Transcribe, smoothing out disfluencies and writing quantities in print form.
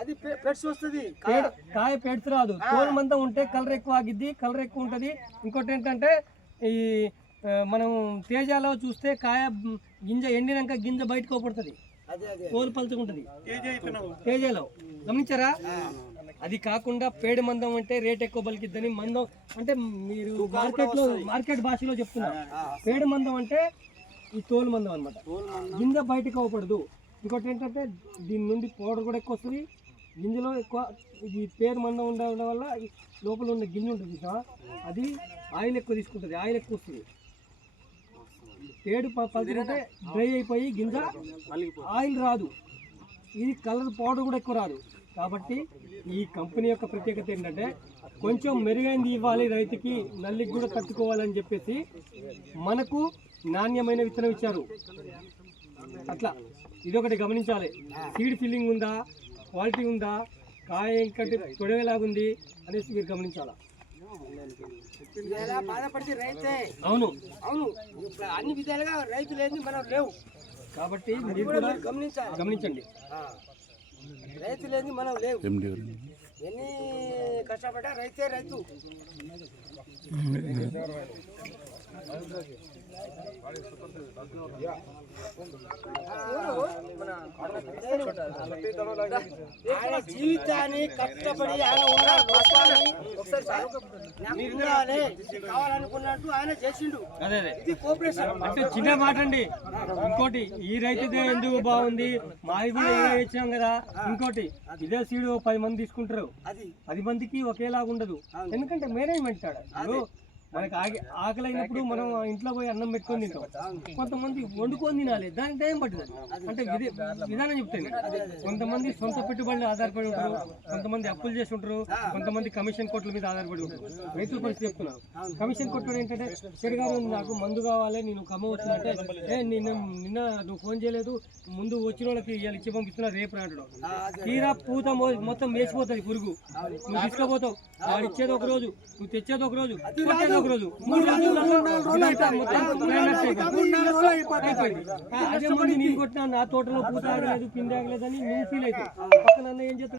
అది పెట్స్ వస్తుంది, కాయ పెట్స్ రాదు. తోలు మందం ఉంటే కలర్ ఎక్కువ ఆగిద్ది, కలర్ ఎక్కువ ఉంటుంది. ఇంకోటి ఏంటంటే ఈ మనం తేజాలో చూస్తే కాయ గింజ ఎండినాక గింజ బయటకు పడుతుంది, తోలు పలుచుకుంటుంది తేజాలో, గమనించారా? అది కాకుండా పేడి మందం అంటే రేట్ ఎక్కువ పలికిద్దని. మందం అంటే మీరు మార్కెట్ భాషలో చెప్తున్నారు. పేడి మందం అంటే ఈ తోలు మందం అనమాట, గింజ బయటకు అవ్వకూడదు. ఇంకోటి ఏంటంటే దీని నుండి పౌడర్ కూడా ఎక్కువ వస్తుంది, గింజలో ఎక్కువ. ఇది పేరు మందం ఉండడం వల్ల లోపల ఉన్న గింజ ఉంటుంది కదా, అది ఆయిల్ ఎక్కువ తీసుకుంటుంది, ఆయిల్ ఎక్కువ వస్తుంది. పేడు పలుచుకుంటే డ్రై అయిపోయి గింజ ఆయిల్ రాదు, ఇది కలర్ పౌడర్ కూడా ఎక్కువ రాదు. కాబట్టి ఈ కంపెనీ యొక్క ప్రత్యేకత ఏంటంటే కొంచెం మెరుగైంది ఇవ్వాలి రైతుకి, నల్లికి కూడా తట్టుకోవాలని చెప్పేసి మనకు నాణ్యమైన విత్తనం ఇచ్చారు. అట్లా ఇదొకటి గమనించాలి. సీడ్ ఫిల్లింగ్ ఉందా, క్వాలిటీ ఉందా, కాయ ఇంకటి తొడవేలాగుంది అనేసి మీరు గమనించాలా. బాధపడితే రైతే. అవును అవును, అన్ని విధాలుగా రైతు లేదు మనం లేవు. కాబట్టి మీరు కూడా గమనించండి, రైతు లేదు మనం లేవు. ఎన్ని కష్టపడ్డా రైతే రైతు. ఆయన జీవితాన్ని కష్టపడి ఆయన ఉన్న లోపాన్ని కావాలనుకున్నట్టు ఆయన చేసిండు. ఇది కోఆపరేషన్ అంటే చిన్న మాట అండి. ఇంకోటి ఈ రైతుదే ఎందుకు బాగుంది, మాది కూడా ఇదే ఇచ్చాం కదా. ఇంకోటి ఇదే సీడు 10 మంది తీసుకుంటారు, 10 మందికి ఒకేలాగా ఉండదు. ఎందుకంటే మేనేజ్మెంట్ కాడ మనకి ఆకలి అయినప్పుడు మనం ఇంట్లో పోయి అన్నం పెట్టుకొని తింటాం, కొంతమంది వండుకొని తినాలి, దానికి టైం పడుతుంది. అంటే విధానం చెప్తాను. కొంతమంది సొంత పెట్టుబడులు ఆధారపడి ఉంటారు, కొంతమంది అప్పులు చేసి ఉంటారు, కొంతమంది కమిషన్ కోట్ల మీద ఆధారపడి ఉంటారు. రైతుల పరిస్థితి చెప్తున్నాను. కమిషన్ కొట్టడం ఏంటంటే చెడుగారు నాకు మందు కావాలి, నేను కమ్మ వచ్చినంటే నిన్న నువ్వు ఫోన్ చేయలేదు, ముందు వచ్చిన వాళ్ళకి ఇవాళ ఇచ్చి పంపిస్తున్నా రేపు రావడం. తీరా పూత మొత్తం వేసిపోతుంది పురుగు. నువ్వు తీసుకుపోతావు, వాడు ఇచ్చేది ఒక రోజు, నువ్వు తెచ్చేది ఒక రోజు, ఒక రోజు, 3 రోజులలో అదే మంది నేను కొట్టినా నా తోటలో పూత ఆగలేదు, పిండి ఆగలేదని నువ్వు ఫీల్ అవుతావు. పక్కన ఏం చేస్తావు?